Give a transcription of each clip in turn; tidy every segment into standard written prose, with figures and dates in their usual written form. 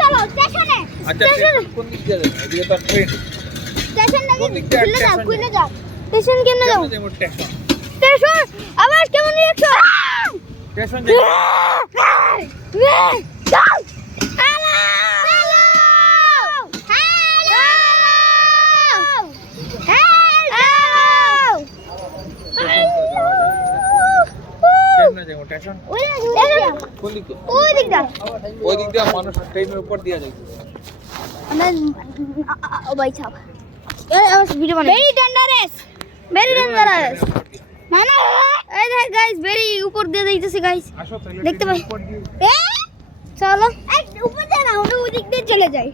চলো স্টেশনে। আচ্ছা কোন দিক দিয়ে যাবে? এদিকে তো ট্রেন। স্টেশন নাকি কোন দিক দিয়ে খুলে যাও, স্টেশন খুলে যাও। স্টেশন কেমনে যাও? স্টেশন স্টেশন আবার কেমন রিঅ্যাকশন? স্টেশন যাবে। ট্রেন যাবে স্টেশন। কোন দিক দিয়ে? ওই দিকটা। ওই দিক দিয়ে মানুষ ট্রেনের উপর দিয়ে যায়। ও ভাই সাহেব ভিডিও বানাই ভেরি ডেঞ্জারাস, ভেরি ডেঞ্জারাস। মানে এই দেখ গাইস, ভেরি উপর দিয়ে যাইতেছে গাইস, আসো তাহলে দেখতে পাই। উপর দিয়ে চলো এই উপর দিয়ে না, আমরা ওই দিক দিয়ে চলে যাই।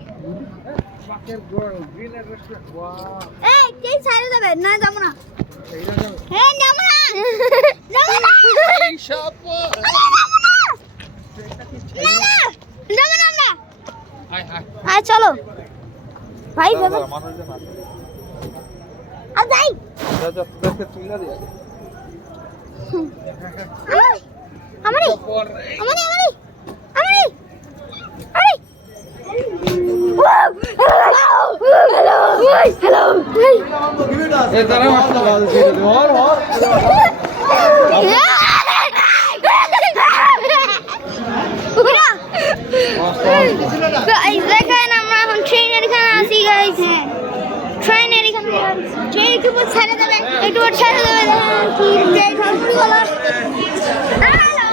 পাকের গ্রিনের রেস্টুরেন্ট। ওয়াও এই কে সাইডে যাবে? না যাব না। এইটা যাবে। এই যাব না, যাব না, এই সব যাব না আমরা। হাই হাই আয় চলো ভাই বাবা, মানুষজন আছে। আর যাই। যা যা তোকে তুইলা দে। আমারে পর আমারে আমারে আমারে আরে হ্যালো এ তারা মারতে বাদ দিয়ে দে। और গাইস দেখেন আমরা এখন ট্রেনের এখানে আছি গাইস। হ্যাঁ ট্রেনের এখানে ট্রেন একটু পর ছেড়ে দেবে, একটু পর ছেড়ে দেবে। কি যে ঝড় বলা। হ্যালো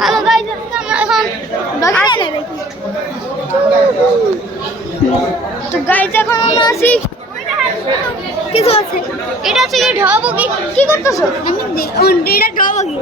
হ্যালো গাইস, আমরা এখন ব্লগে দেখি। তো গাইস এখন আমরা আছি, কিছু আছে। এটা হচ্ছে ঢাবা কি করতেছো? এটা ঢাবা কি?